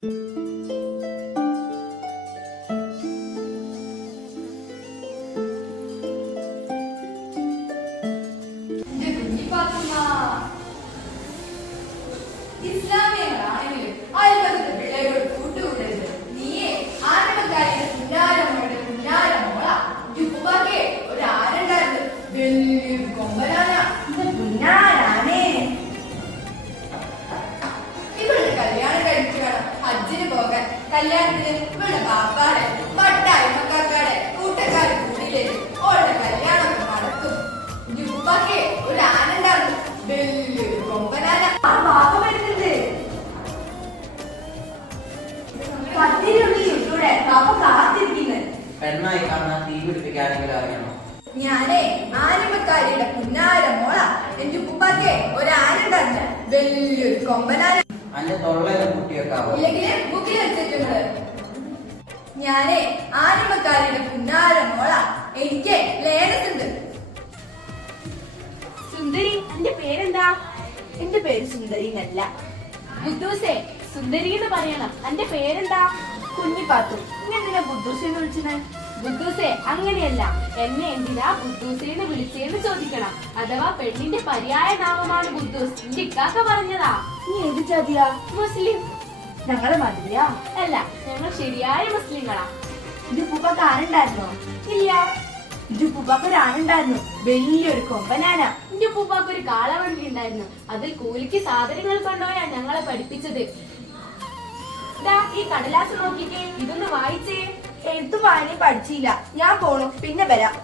ഇസ്ലാമികളാണെങ്കിലും അയൽപക്കത്തെ പിള്ളേരോട് കൂട്ടുകൂടരുത്. നീയെ ആനമക്കാരിയുടെ പുന്നാരമോള ജുബാക്കെ ഒരു ആനുണ്ടായിരുന്നു, വലിയൊരു കൊമ്പനാന. പുന്നാരാനേ ഇവളുടെ കല്യാണം കഴിച്ചു വേണം ഹജ്ജിന് പോകാൻ. കല്യാണത്തിന് ഇവളുടെ ബാപ്പാടെ പട്ടായ്മക്കാരുടെ കൂട്ടക്കാരെ കൂടിയില്ലേ ഓളുടെ കല്യാണം നടക്കും. ജുബാക്കെ ഒരു ആനുണ്ടായിരുന്നു, വലിയൊരു കൊമ്പനാന. ആ ബാപ്പ വരുന്നുണ്ട്. പത്തിരുപത് ചുറ്റൂടെ ബാപ്പ കാത്തിരിക്കുന്നത്. പെണ്ണായി കാണാൻ തീ പിടിപ്പിക്കാനെങ്കിലും അറിയണം. ഞാനേ ആനമക്കാരിയുടെ പുന്നാരമോള. എന്റെ ഉപ്പാക്കെ ഒരു ആനുണ്ടായിരുന്നു, വലിയൊരു കൊമ്പനാന. അന്റെ തൊള്ളയിലെ കുട്ടിയൊക്കെ ആവും. ഇല്ലെങ്കില് ബുക്കിൽ വെച്ചിട്ടുണ്ട്. ഞാനേ ആനമക്കാരിയുടെ പുന്നാരമോള. എനിക്ക് ലേണസ് ഉണ്ട്. സുന്ദരി, എന്റെ പേരെന്താ? എന്റെ പേര് സുന്ദരി എന്നല്ല. ബുദ്ധൂസേ, സുന്ദരി എന്ന് പറയണം. എന്റെ പേരെന്താ? കുഞ്ഞിപ്പാത്തു. ഇനി എന്തിനാ ബുദ്ധൂസെ എന്ന് വിളിച്ചത്? ബുദ്ധൂസെ, അങ്ങനെയല്ല. എന്നെ എന്തിനാ ബുദ്ധൂസേന്ന് വിളിച്ചേന്ന് ചോദിക്കണം. അഥവാ പെണ്ണിന്റെ പര്യായ നാമമാണ് ബുദ്ധൂസ്. എന്റെ ഇക്കാക്ക പറഞ്ഞതാ. നീ ഏത് ജാതിയാ? മുസ്ലിം. ഞങ്ങളെ മാതിരിയാ? അല്ല, ഞങ്ങൾ ശരിയായ മുസ്ലിങ്ങളാ. ഇത് ഉപ്പാക്ക് ആനുണ്ടായിരുന്നോ? ഇല്ല. ഇത് ഉപ്പാക്ക് ഒരു ആനുണ്ടായിരുന്നു, വലിയൊരു കൊമ്പനാന. എന്റെ ഉപ്പാക്ക് ഒരു കാളവണ്ടി ഉണ്ടായിരുന്നു. അതിൽ കൂലിക്ക് സാധനങ്ങൾ കൊണ്ടുപോയാ ഞങ്ങളെ പഠിപ്പിച്ചത്. ഈ കടലാസ് നോക്കിക്കേ, ഇതൊന്ന് വായിച്ചേ. എഴുത്തും വായനയും പഠിച്ചില്ല. ഞാൻ പോണു, പിന്നെ വരാം.